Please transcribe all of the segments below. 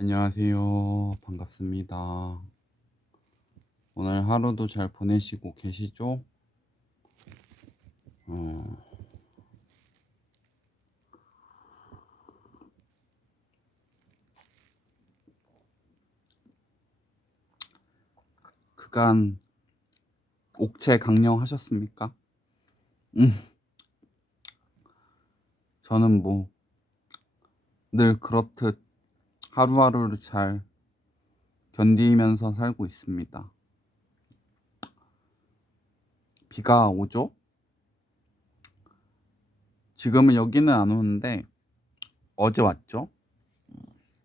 안녕하세요. 반갑습니다. 오늘 하루도 잘 보내시고 계시죠? 어, 그간 옥체 강령하셨습니까? 음, 저는 뭐 늘 그렇듯 하루하루를 잘 견디면서 살고 있습니다. 비가 오죠? 지금은 여기는 안 오는데 어제 왔죠?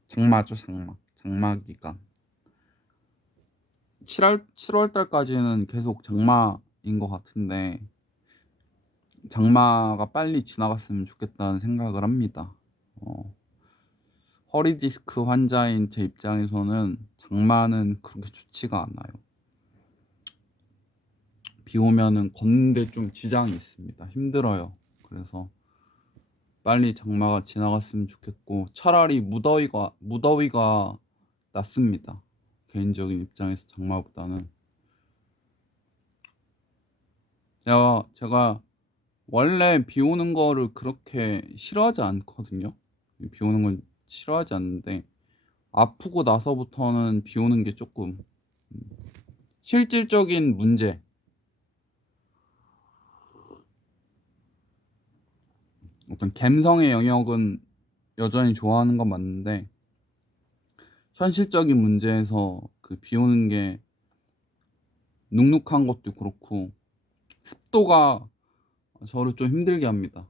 장마죠, 장마. 장마 기간. 7월 7월 달까지는 계속 장마인 것 같은데 장마가 빨리 지나갔으면 좋겠다는 생각을 합니다. 어, 허리 디스크 환자인 제 입장에서는 장마는 그렇게 좋지가 않아요. 비 오면은 걷는데 좀 지장이 있습니다. 힘들어요. 그래서 빨리 장마가 지나갔으면 좋겠고 차라리 무더위가 무더위가 낫습니다. 개인적인 입장에서 장마보다는 제가 제가 원래 비 오는 거를 그렇게 싫어하지 않거든요. 비 오는 걸 싫어하지 않는데 아프고 나서부터는 비 오는 게 조금 음, 실질적인 문제 어떤 감성의 영역은 여전히 좋아하는 건 맞는데 현실적인 문제에서 그 비 오는 게 눅눅한 것도 그렇고 습도가 저를 좀 힘들게 합니다.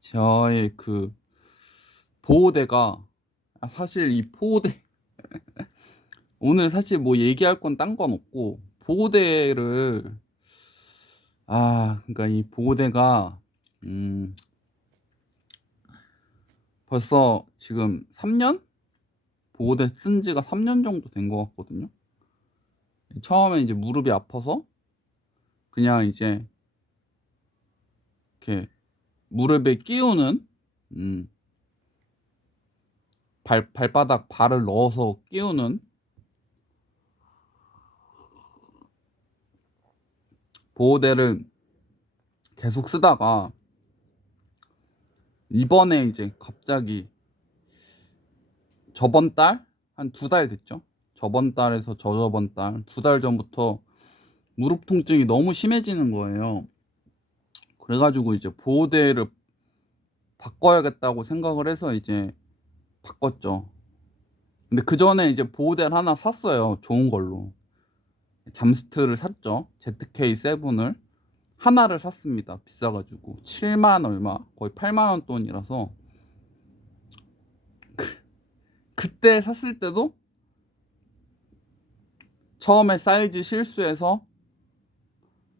저의 그 보호대가 아, 사실 이 보호대 오늘 사실 뭐 얘기할 건 딴 건 없고 보호대를 아 그러니까 이 보호대가 음 벌써 지금 3년 보호대 쓴 지가 3년 정도 된 것 같거든요. 처음에 이제 무릎이 아파서 그냥 이제 이렇게 무릎에 끼우는 음, 발, 발바닥 발을 넣어서 끼우는 보호대를 계속 쓰다가 이번에 이제 갑자기 저번 달 한 두 달 됐죠. 저번 달에서 저저번 달 두 달 전부터 무릎 통증이 너무 심해지는 거예요. 그래가지고 이제 보호대를 바꿔야겠다고 생각을 해서 이제 바꿨죠. 근데 그 전에 이제 보호대를 하나 샀어요. 좋은 걸로. 잠스트를 샀죠. ZK7을 하나를 샀습니다. 비싸가지고 7만 얼마, 거의 8만 원 돈이라서 그, 그때 샀을 때도 처음에 사이즈 실수해서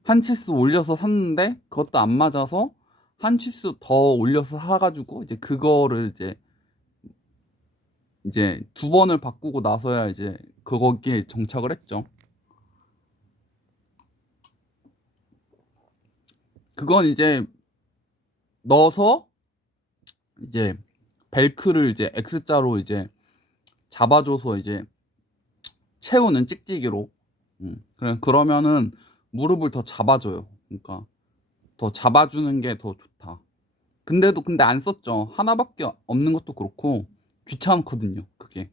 한 치수 올려서 샀는데 그것도 안 맞아서 한 치수 더 올려서 사가지고 이제 그거를 이제 이제 두 번을 바꾸고 나서야 이제 그거기에 정착을 했죠. 그건 이제 넣어서 이제 벨크를 이제 X자로 이제 잡아줘서 이제 채우는 찍찍이로 음, 그래 그러면은 무릎을 더 잡아줘요. 그러니까 더 잡아주는 게 더 좋다. 근데도 근데 안 썼죠. 하나밖에 없는 것도 그렇고 귀찮거든요. 그게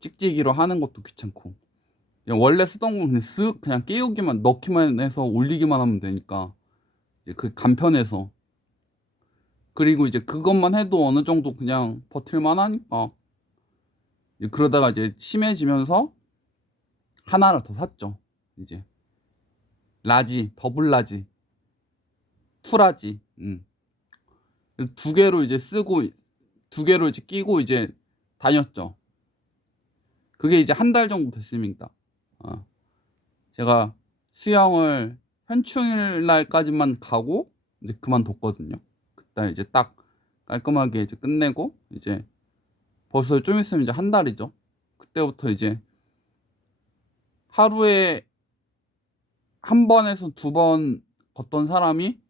찍찍이로 하는 것도 귀찮고 그냥 원래 쓰던 건 그냥 쓱 그냥 끼우기만 넣기만 해서 올리기만 하면 되니까 이제 그 간편해서 그리고 이제 그것만 해도 어느 정도 그냥 버틸만 하니까 그러다가 이제 심해지면서 하나를 더 샀죠. 이제 라지, 더블 라지, 투라지, 음. 두 개로 이제 쓰고 두 개로 이제 끼고 이제 다녔죠. 그게 이제 한 달 정도 됐습니다. 어. 제가 수영을 현충일 날까지만 가고 이제 그만뒀거든요. 그때 이제 딱 깔끔하게 이제 끝내고 이제 벌써 좀 있으면 이제 한 달이죠. 그때부터 이제 하루에 한 번에서 두 번 걷던 사람이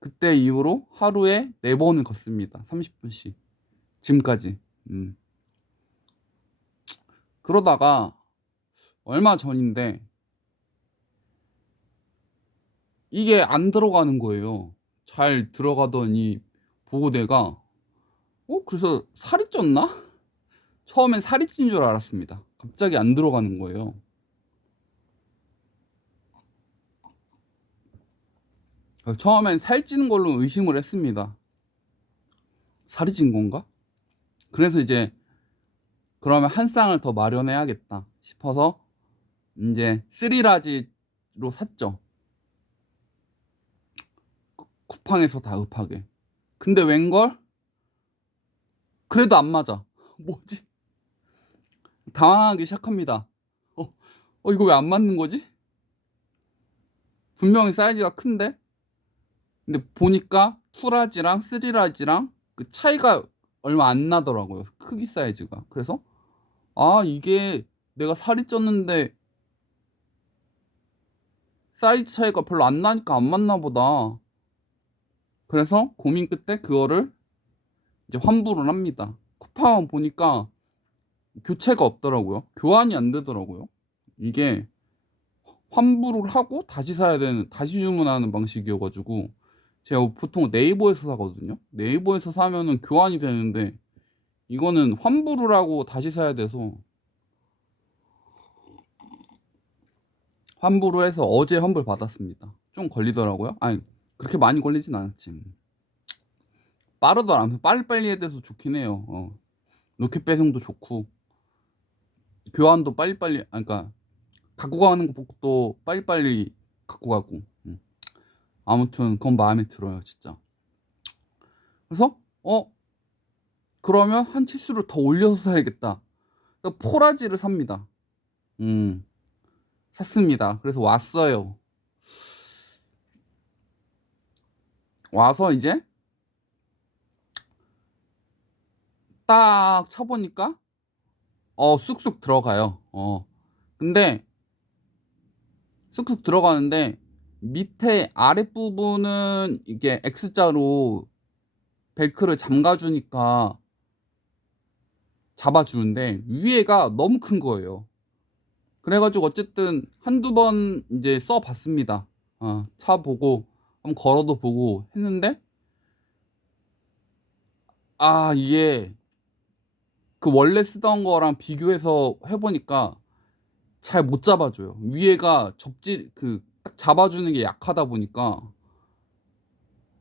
그때 이후로 하루에 네 번을 걷습니다. 30분씩. 지금까지. 음. 그러다가 얼마 전인데 이게 안 들어가는 거예요. 잘 들어가더니 보고대가 어 그래서 살이 쪘나? 처음엔 살이 찐 줄 알았습니다. 갑자기 안 들어가는 거예요. 처음엔 살찌는 걸로 의심을 했습니다. 살이 찐 건가? 그래서 이제 그러면 한 쌍을 더 마련해야겠다 싶어서 이제 쓰리라지로 샀죠. 구- 쿠팡에서 다급하게. 근데 웬걸? 그래도 안 맞아. 뭐지? 당황하기 시작합니다. 어, 어 이거 왜 안 맞는 거지? 분명히 사이즈가 큰데? 근데 보니까 투라지랑 쓰리라지랑 그 차이가 얼마 안 나더라고요. 크기 사이즈가. 그래서 아 이게 내가 살이 쪘는데 사이즈 차이가 별로 안 나니까 안 맞나 보다. 그래서 고민 끝에 그거를 이제 환불을 합니다. 쿠팡 보니까 교체가 없더라고요. 교환이 안 되더라고요. 이게 환불을 하고 다시 사야 되는 다시 주문하는 방식이어가지고 제가 보통 네이버에서 사거든요. 네이버에서 사면은 교환이 되는데 이거는 환불을 하고 다시 사야 돼서 환불을 해서 어제 환불 받았습니다. 좀 걸리더라고요. 아니 그렇게 많이 걸리진 않았지. 빠르더라. 빨리빨리 해야 돼서 좋긴 해요. 어. 로켓 배송도 좋고 교환도 빨리빨리 아 그러니까 갖고 가는 것도 빨리빨리 갖고 가고 음. 아무튼 그건 마음에 들어요 진짜. 그래서 어 그러면 한 치수를 더 올려서 사야겠다. 그래서 포라지를 삽니다. 음 샀습니다. 그래서 왔어요. 와서 이제 딱 쳐보니까 어 쑥쑥 들어가요. 어 근데 쑥쑥 들어가는데 밑에 아랫부분은 이게 X자로 벨크를 잠가주니까 잡아주는데 위에가 너무 큰 거예요. 그래가지고 어쨌든 한두 번 이제 써봤습니다. 어, 차 보고 한번 걸어도 보고 했는데 아 이게 그 원래 쓰던 거랑 비교해서 해보니까 잘 못 잡아줘요. 위에가 접질 그딱 잡아주는 게 약하다 보니까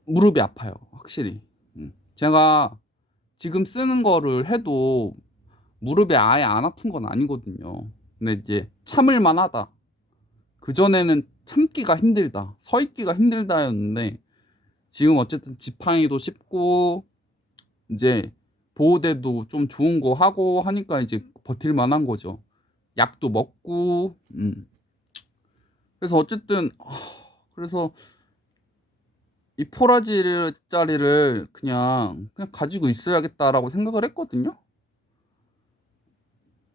무릎이 아파요. 확실히. 음. 제가 지금 쓰는 거를 해도 무릎이 아예 안 아픈 건 아니거든요. 근데 이제 참을만 하다. 그전에는 참기가 힘들다. 서 있기가 힘들다였는데 지금 어쨌든 지팡이도 쉽고 이제 보호대도 좀 좋은 거 하고 하니까 이제 버틸 만한 거죠. 약도 먹고 음. 그래서 어쨌든 아, 그래서 이 포라지 짜리를 그냥 그냥 가지고 있어야겠다라고 생각을 했거든요.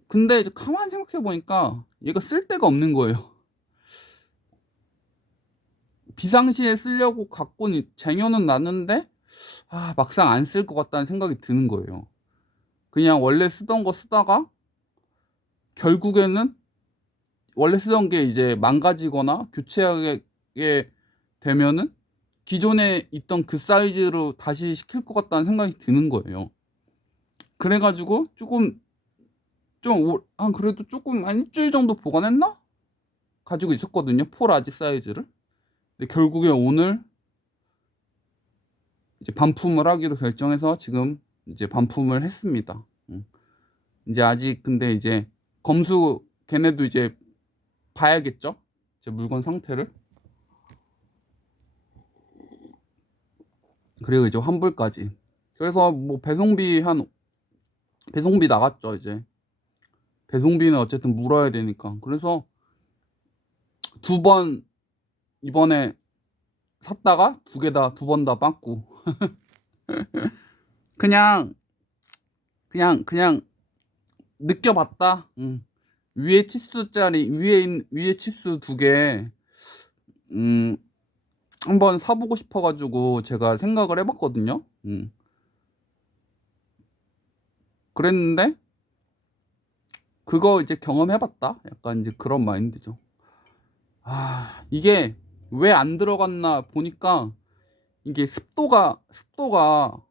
근데 이제 가만 생각해 보니까 얘가 쓸 데가 없는 거예요. 비상시에 쓰려고 갖고 쟁여는 놨는데 아 막상 안 쓸 것 같다는 생각이 드는 거예요. 그냥 원래 쓰던 거 쓰다가 결국에는 원래 쓰던 게 이제 망가지거나 교체하게 되면은 기존에 있던 그 사이즈로 다시 시킬 것 같다는 생각이 드는 거예요. 그래가지고 조금 좀한 그래도 조금 한 일주일 정도 보관했나? 가지고 있었거든요. 폴아지 사이즈를. 근데 결국에 오늘 이제 반품을 하기로 결정해서 지금 이제 반품을 했습니다. 이제 아직 근데 이제 검수 걔네도 이제 봐야겠죠? 제 물건 상태를. 그리고 이제 환불까지. 그래서 뭐 배송비 한 배송비 나갔죠, 이제. 배송비는 어쨌든 물어야 되니까. 그래서 두 번 이번에 샀다가 두 개 다 두 번 다 빵꾸. 그냥 그냥 그냥 느껴봤다. 응. 위에 치수짜리 위에 위에 치수 두 개, 음 한번 사보고 싶어가지고 제가 생각을 해봤거든요. 음. 그랬는데 그거 이제 경험해봤다? 약간 이제 그런 마인드죠. 아, 이게 왜 안 들어갔나 보니까 이게 습도가, 습도가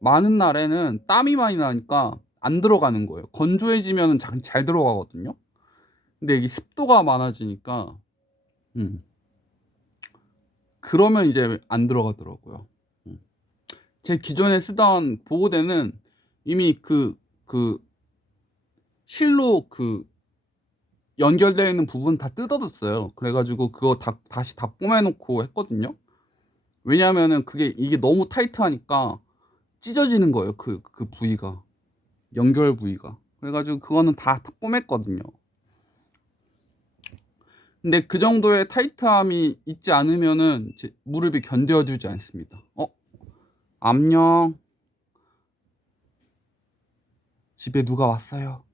많은 날에는 땀이 많이 나니까 안 들어가는 거예요. 건조해지면 잘, 잘 들어가거든요. 근데 이게 습도가 많아지니까, 음. 그러면 이제 안 들어가더라고요. 음. 제 기존에 쓰던 보호대는 이미 그, 그, 실로 그, 연결되어 있는 부분 다 뜯어졌어요. 그래가지고 그거 다, 다시 다 꿰매놓고 했거든요. 왜냐면은 그게, 이게 너무 타이트하니까 찢어지는 거예요. 그, 그 부위가. 연결 부위가. 그래가지고 그거는 다, 다 꿰맸거든요. 근데 그 정도의 타이트함이 있지 않으면은 제 무릎이 견뎌주지 않습니다. 어? 안녕. 집에 누가 왔어요.